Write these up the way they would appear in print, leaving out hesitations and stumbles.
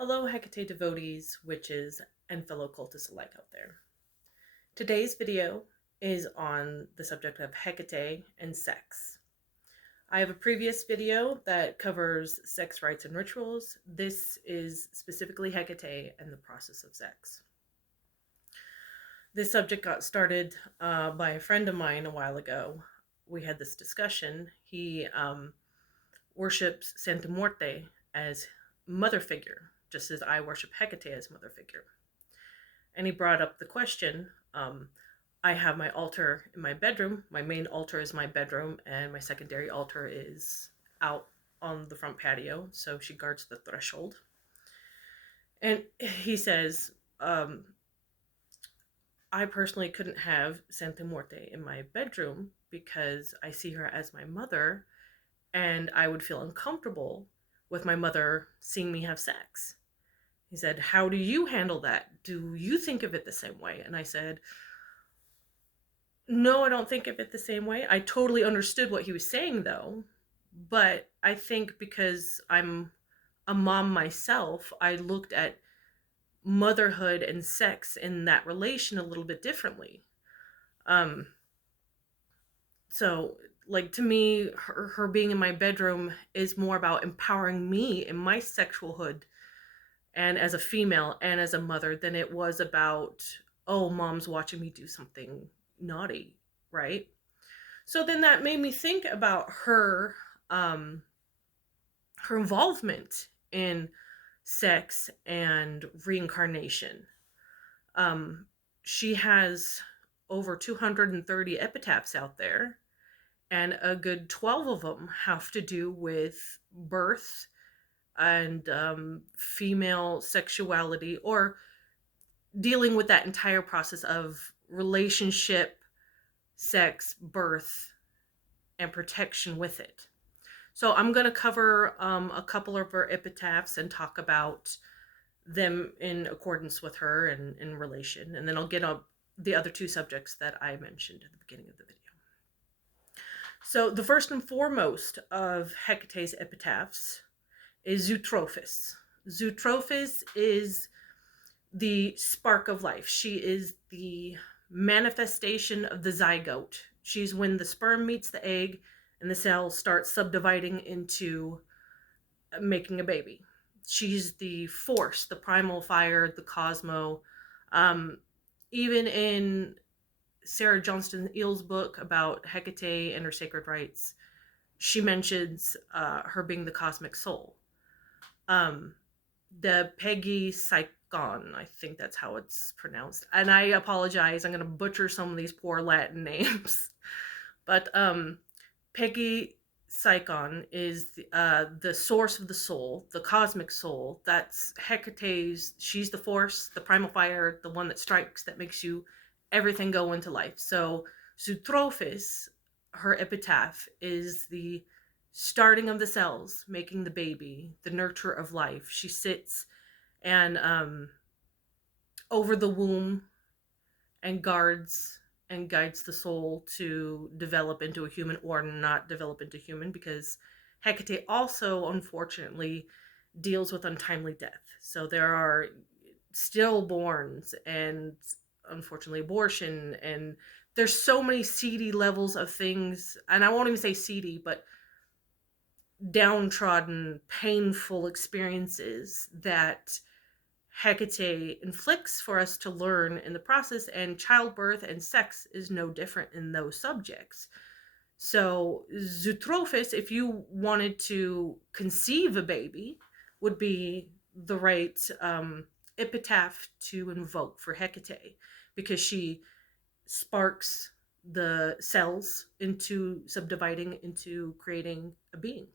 Hello, Hecate devotees, witches, and fellow cultists alike out there. Today's video is on the subject of Hecate and sex. I have a previous video that covers sex rites and rituals. This is specifically Hecate and the process of sex. This subject got started by a friend of mine a while ago. We had this discussion. He worships Santa Muerte as mother figure, just as I worship Hecate as mother figure. And he brought up the question, I have my altar in my bedroom. My main altar is my bedroom, and my secondary altar is out on the front patio, so she guards the threshold. And he says, I personally couldn't have Santa Muerte in my bedroom because I see her as my mother, and I would feel uncomfortable with my mother seeing me have sex. He said, how do you handle that? Do you think of it the same way? And I said, no, I don't think of it the same way. I totally understood what he was saying, though. But I think because I'm a mom myself, I looked at motherhood and sex in that relation a little bit differently. So, like, to me, her being in my bedroom is more about empowering me in my sexualhood and as a female and as a mother than it was about, oh, mom's watching me do something naughty, right? So then that made me think about her involvement in sex and reincarnation. She has over 230 epitaphs out there, and a good 12 of them have to do with birth and female sexuality, or dealing with that entire process of relationship, sex, birth, and protection with it. So I'm going to cover a couple of her epitaphs and talk about them in accordance with her and in relation, and then I'll get up the other two subjects that I mentioned at the beginning of the video. So the first and foremost of Hecate's epitaphs is Zootrophis. Zootrophis is the spark of life. She is the manifestation of the zygote. She's when the sperm meets the egg and the cell starts subdividing into making a baby. She's the force, the primal fire, the cosmo. Even in Sarah Johnston Eel's book about Hecate and her sacred rites, she mentions her being the cosmic soul. The Peggy Psychon, I think that's how it's pronounced. And I apologize, I'm going to butcher some of these poor Latin names. But Peggy Psychon is the source of the soul, the cosmic soul. That's Hecate's, she's the force, the primal fire, the one that strikes, that makes you everything go into life. So Zootrophis, her epitaph, is the starting of the cells, making the baby, the nurture of life. She sits and over the womb and guards and guides the soul to develop into a human or not develop into human, because Hecate also, unfortunately, deals with untimely death. So there are stillborns and, unfortunately, abortion, and there's so many seedy levels of things, and I won't even say seedy, but downtrodden, painful experiences that Hecate inflicts for us to learn in the process, and childbirth and sex is no different in those subjects. So Zootrophis, if you wanted to conceive a baby, would be the right epitaph to invoke for Hecate, because she sparks the cells into subdividing into creating a being.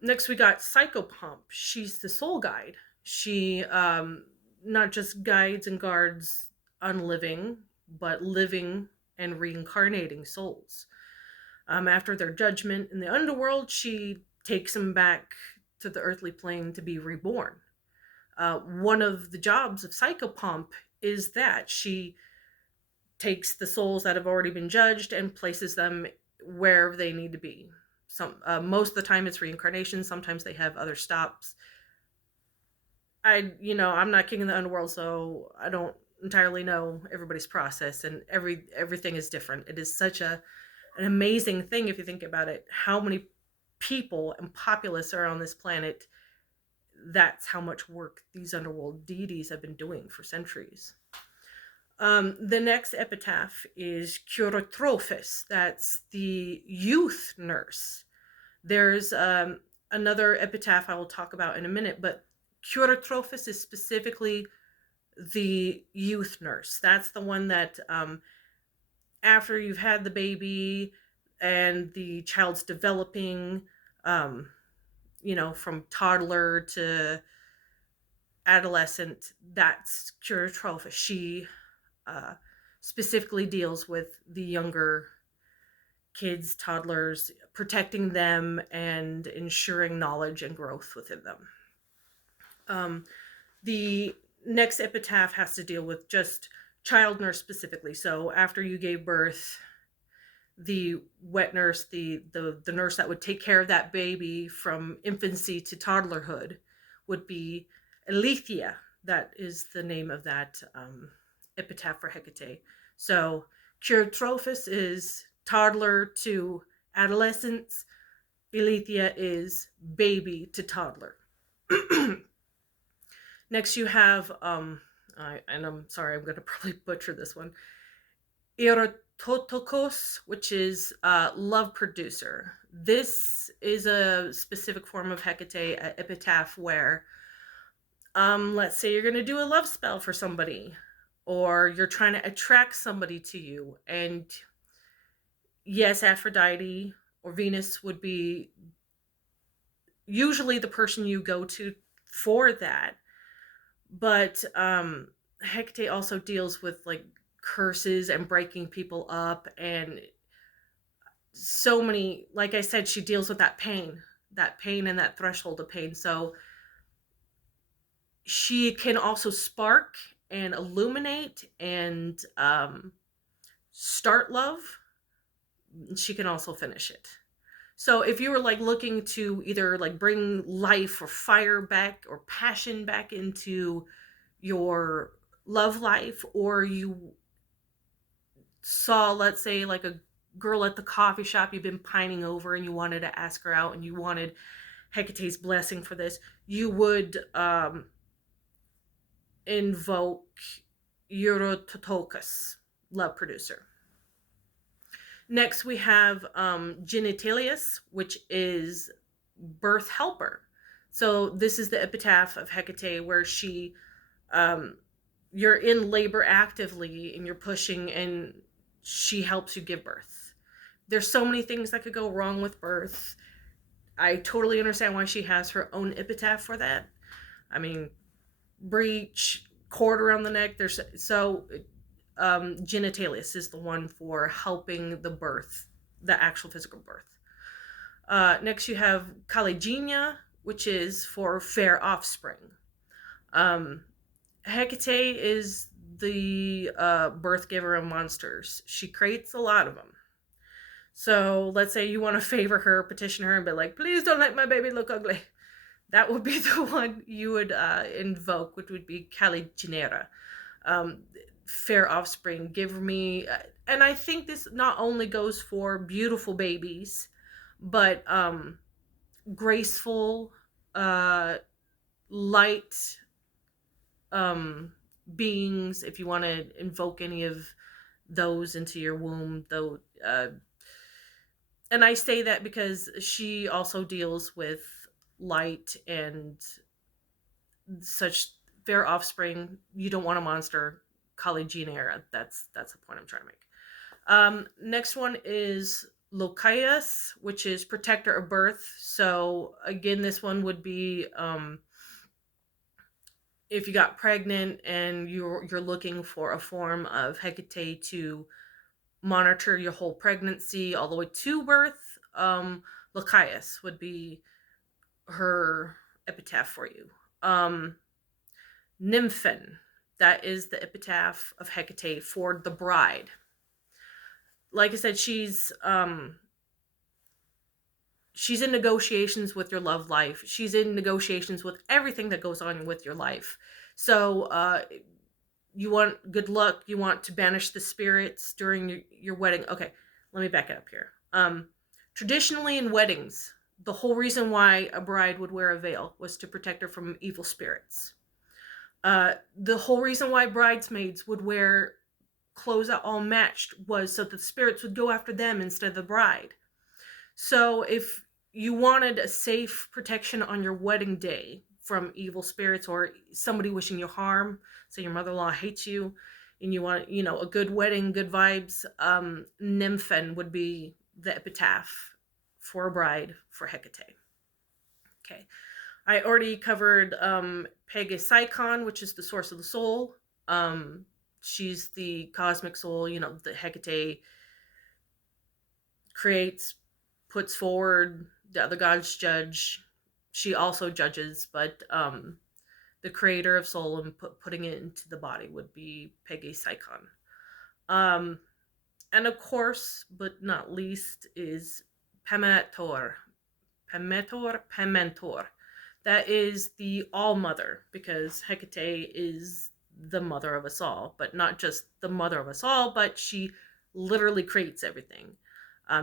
Next we got Psychopomp. She's the soul guide. She not just guides and guards unliving, but living and reincarnating souls. After their judgment in the underworld, she takes them back to the earthly plane to be reborn. One of the jobs of Psychopomp is that she takes the souls that have already been judged and places them wherever they need to be. Most of the time it's reincarnation. Sometimes they have other stops. I'm not king of the underworld, so I don't entirely know everybody's process, and everything is different. It is such an amazing thing if you think about it. How many people and populace are on this planet? That's how much work these underworld deities have been doing for centuries. The next epitaph is Curatrophis. That's the youth nurse. There's another epitaph I will talk about in a minute, but Curatrophis is specifically the youth nurse. That's the one that after you've had the baby and the child's developing, um, from toddler to adolescent, that's Curatrophis. She uh, specifically deals with the younger kids, toddlers, protecting them and ensuring knowledge and growth within them. The next epitaph has to deal with just child nurse specifically. So after you gave birth, the wet nurse, the nurse that would take care of that baby from infancy to toddlerhood, would be Alethea. That is the name of that epitaph for Hecate. So Curatrophis is toddler to adolescence. Alethea is baby to toddler. Next you have, and I'm sorry, I'm going to probably butcher this one, Erototokos, which is love producer. This is a specific form of Hecate epitaph where, let's say you're going to do a love spell for somebody, or you're trying to attract somebody to you, and yes, Aphrodite or Venus would be usually the person you go to for that. But Hecate also deals with like curses and breaking people up, and so many, like I said, she deals with that pain and that threshold of pain. So she can also spark and illuminate and start love. She can also finish it. So if you were like looking to either like bring life or fire back or passion back into your love life, or you saw, let's say, like a girl at the coffee shop you've been pining over and you wanted to ask her out and you wanted Hecate's blessing for this, you would invoke Eurototokus, love producer. Next we have Genitalius, which is birth helper. So this is the epitaph of Hecate where she, you're in labor actively and you're pushing and she helps you give birth. There's so many things that could go wrong with birth. I totally understand why she has her own epitaph for that. I mean, breech, cord around the neck. Genitalius is the one for helping the birth, the actual physical birth. Next you have Kalygenia, which is for fair offspring. Hecate is the birth giver of monsters. She creates a lot of them. So let's say you want to favor her, petition her, and be like, please don't let my baby look ugly. That would be the one you would invoke, which would be Caligina. Fair offspring, give me, and I think this not only goes for beautiful babies, but graceful, light beings, if you want to invoke any of those into your womb, though. And I say that because she also deals with light and such. Fair offspring, you don't want a monster. Caligina, that's the point I'm trying to make. Next one is Lochias, which is protector of birth. So again, this one would be if you got pregnant and you're looking for a form of Hecate to monitor your whole pregnancy all the way to birth, Lochias would be her epitaph for you. Nymphen, that is the epitaph of Hecate for the bride. Like I said, she's she's in negotiations with your love life. She's in negotiations with everything that goes on with your life. So you want good luck. You want to banish the spirits during your wedding. Okay, let me back it up here. Traditionally in weddings, the whole reason why a bride would wear a veil was to protect her from evil spirits. The whole reason why bridesmaids would wear clothes that all matched was so that the spirits would go after them instead of the bride. So if you wanted a safe protection on your wedding day from evil spirits or somebody wishing you harm, say your mother-in-law hates you, and you want, a good wedding, good vibes, Nymphen would be the epitaph for a bride for Hecate. Okay. I already covered Peggy, which is the source of the soul. She's the cosmic soul, the Hecate creates, puts forward, the other gods judge. She also judges, but the creator of soul and putting it into the body would be Peggy. And of course, but not least, is Pementor. Pementor. That is the all mother, because Hecate is the mother of us all, but not just the mother of us all, but she literally creates everything.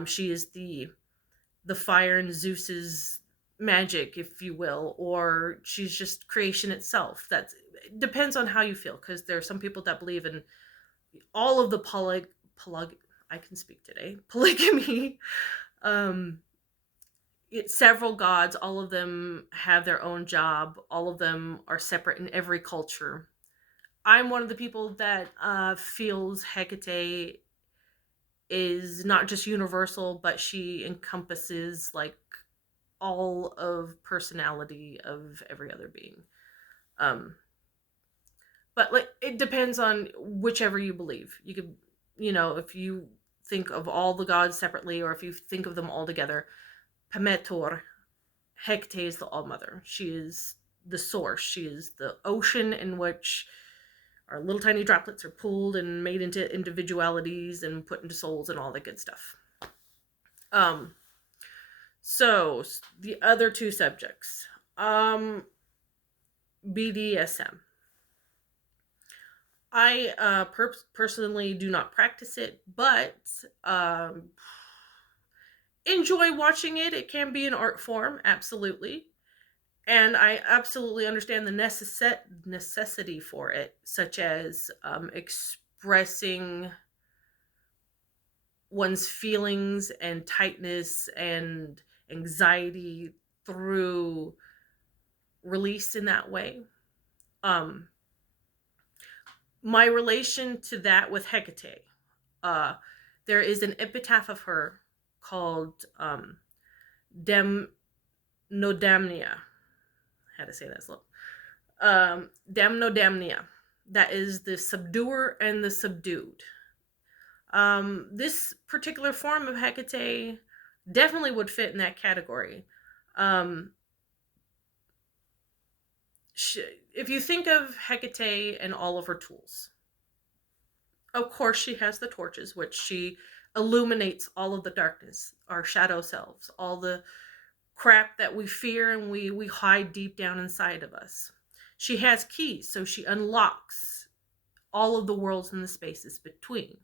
She is the fire and Zeus's magic, if you will, or she's just creation itself. That depends on how you feel, because there are some people that believe in all of the I can speak today, polygamy. Several gods, all of them have their own job, all of them are separate in every culture. I'm one of the people that feels Hecate is not just universal, but she encompasses like all of personality of every other being. But like, it depends on whichever you believe. You could, if you think of all the gods separately, or if you think of them all together, Pemetor, Hecate is the all-mother. She is the source. She is the ocean in which our little tiny droplets are pulled and made into individualities and put into souls and all that good stuff. So the other two subjects, BDSM. I personally do not practice it, but enjoy watching it. It can be an art form, absolutely. And I absolutely understand the necessity for it, such as expressing one's feelings and tightness and anxiety through release in that way. My relation to that with Hecate, there is an epitaph of her called Demnodamnia. How to say that slow. Demnodamnia. That is the subduer and the subdued. This particular form of Hecate definitely would fit in that category. If you think of Hecate and all of her tools, of course she has the torches, which she illuminates all of the darkness, our shadow selves, all the crap that we fear and we hide deep down inside of us. She has keys, so she unlocks all of the worlds and the spaces between.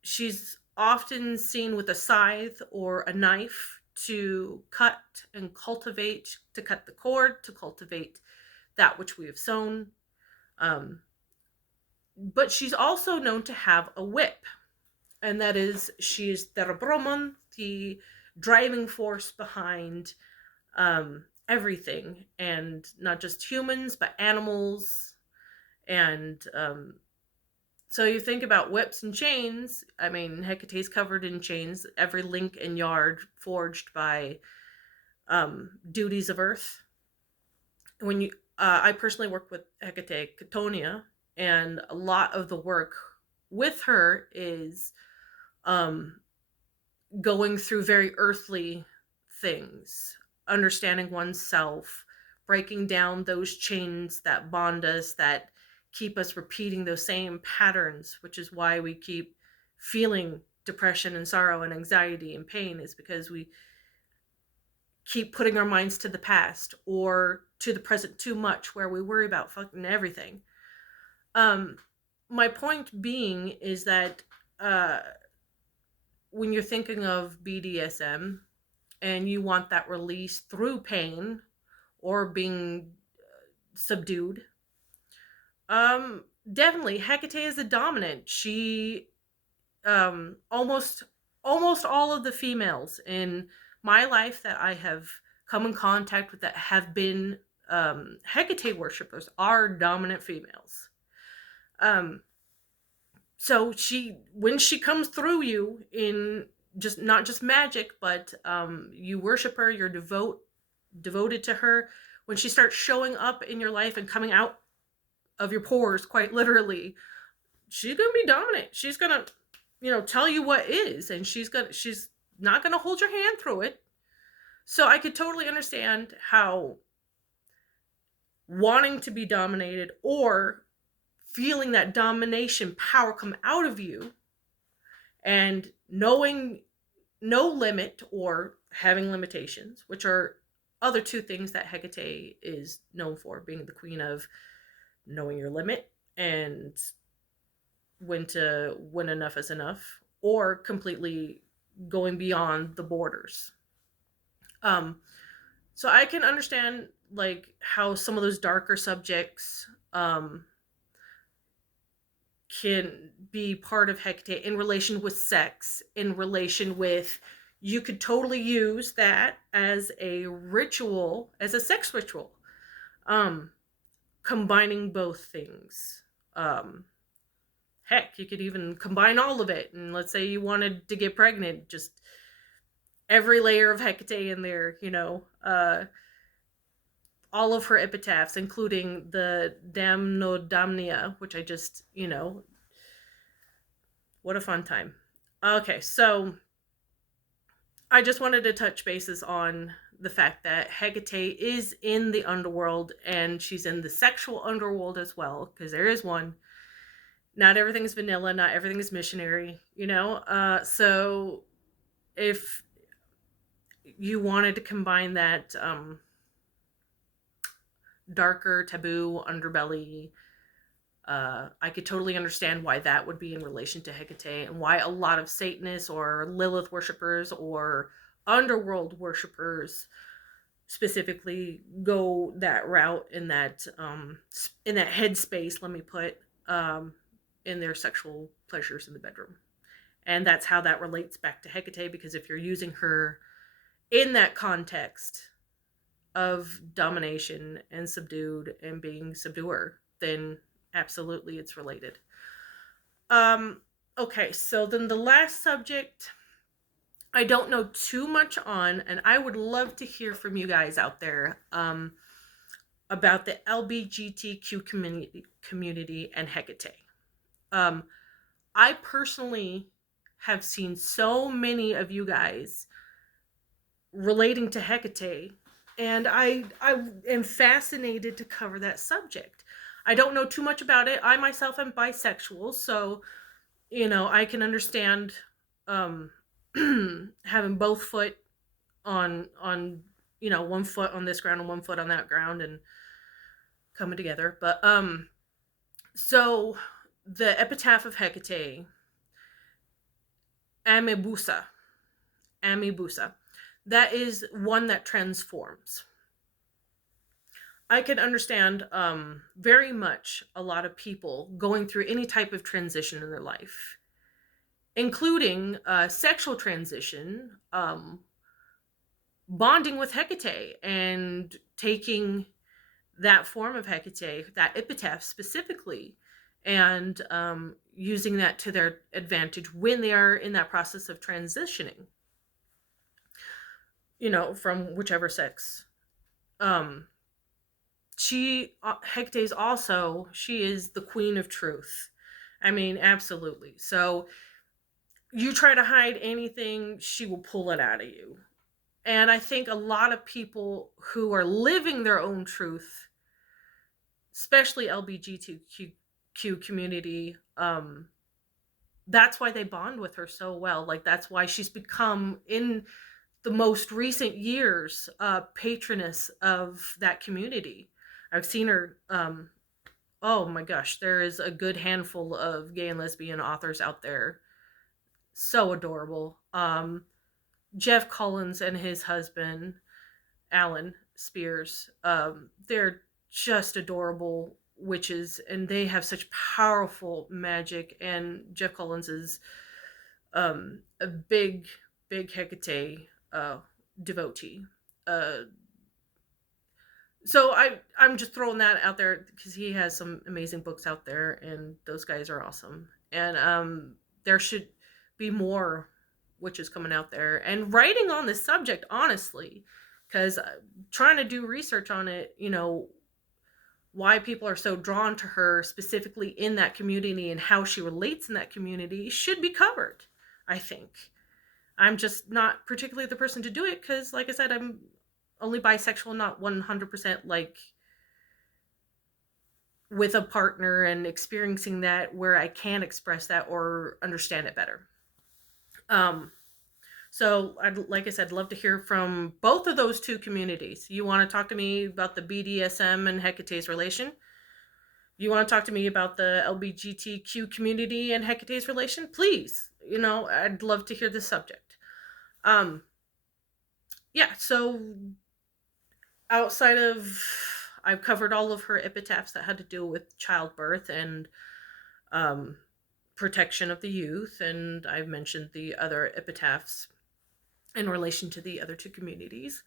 She's often seen with a scythe or a knife to cut and cultivate, to cut the cord, to cultivate that which we have sown. But she's also known to have a whip, and that is, she's Brahman, the driving force behind everything, and not just humans, but animals. And so you think about whips and chains. I mean, Hecate's covered in chains, every link and yard forged by duties of earth. When I personally work with Hecate Catonia, and a lot of the work with her is going through very earthly things, understanding oneself, breaking down those chains that bond us, that keep us repeating those same patterns, which is why we keep feeling depression and sorrow and anxiety and pain is because we keep putting our minds to the past or to the present too much, where we worry about fucking everything. My point being is that when you're thinking of BDSM and you want that release through pain or being subdued, definitely Hecate is a dominant. She almost all of the females in my life that I have come in contact with that have been Hecate worshippers are dominant females. So when she comes through you in just not just magic, but you worship her, you're devoted to her. When she starts showing up in your life and coming out of your pores, quite literally, she's gonna be dominant. She's gonna, tell you what is, and she's not gonna hold your hand through it. So I could totally understand how wanting to be dominated or feeling that domination power come out of you and knowing no limit or having limitations, which are other two things that Hecate is known for, being the queen of knowing your limit and when enough is enough, or completely going beyond the borders. So I can understand like how some of those darker subjects can be part of Hecate in relation with sex, in relation with, you could totally use that as a ritual, as a sex ritual, combining both things. Heck, you could even combine all of it, and let's say you wanted to get pregnant, just every layer of Hecate in there, all of her epitaphs, including the Damnodamnia, which I just, what a fun time. Okay, so I just wanted to touch bases on the fact that Hecate is in the underworld, and she's in the sexual underworld as well, because there is one. Not everything is vanilla, not everything is missionary, so if you wanted to combine that darker taboo underbelly, I could totally understand why that would be in relation to Hecate, and why a lot of Satanists or Lilith worshippers or underworld worshippers specifically go that route in that headspace, let me put, in their sexual pleasures in the bedroom. And that's how that relates back to Hecate, because if you're using her in that context of domination and subdued and being subduer, then absolutely it's related. Okay, so then the last subject I don't know too much on, and I would love to hear from you guys out there about the LBGTQ community and Hecate. I personally have seen so many of you guys relating to Hecate, and I am fascinated to cover that subject. I don't know too much about it. I myself am bisexual, so I can understand having both foot on one foot on this ground and one foot on that ground and coming together. But so the epitaph of Hecate, Amebusa, that is one that transforms. I can understand very much a lot of people going through any type of transition in their life, including sexual transition, bonding with Hecate and taking that form of Hecate, that epitaph specifically, and using that to their advantage when they are in that process of transitioning, from whichever sex. Hecate is also, she is the queen of truth. I mean, absolutely. So you try to hide anything, she will pull it out of you. And I think a lot of people who are living their own truth, especially LGBTQ community, that's why they bond with her so well. Like, that's why she's become, in the most recent years, patroness of that community. I've seen her, oh my gosh, there is a good handful of gay and lesbian authors out there. So adorable. Jeff Collins and his husband, Alan Spears, they're just adorable witches, and they have such powerful magic. And Jeff Collins is a big Hecate devotee. Uh, so I'm just throwing that out there because he has some amazing books out there, and those guys are awesome. And there should be more witches coming out there and writing on this subject, honestly, because trying to do research on it, why people are so drawn to her specifically in that community and how she relates in that community should be covered, I think. I'm just not particularly the person to do it because, like I said, I'm only bisexual, not 100% like with a partner and experiencing that where I can express that or understand it better. So like I said, love to hear from both of those two communities. You want to talk to me about the BDSM and Hecate's relation? You want to talk to me about the LBGTQ community and Hecate's relation? Please, I'd love to hear this subject. Yeah, so outside of, I've covered all of her epitaphs that had to do with childbirth and protection of the youth, and I've mentioned the other epitaphs in relation to the other two communities.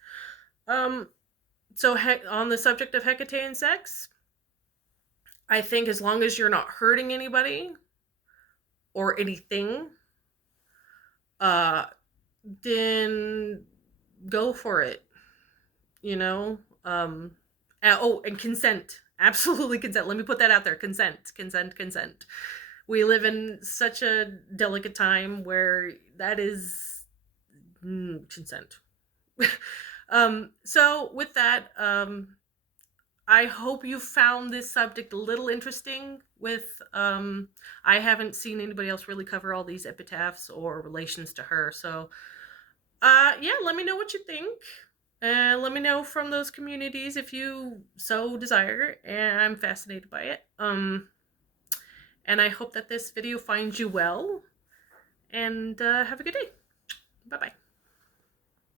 So on the subject of Hecate and sex, I think as long as you're not hurting anybody or anything, then go for it. And consent. Absolutely consent. Let me put that out there. Consent. We live in such a delicate time where that is consent. So with that, I hope you found this subject a little interesting. I haven't seen anybody else really cover all these epitaphs or relations to her. So, yeah, let me know what you think. And let me know from those communities if you so desire. And I'm fascinated by it. And I hope that this video finds you well. And have a good day. Bye-bye.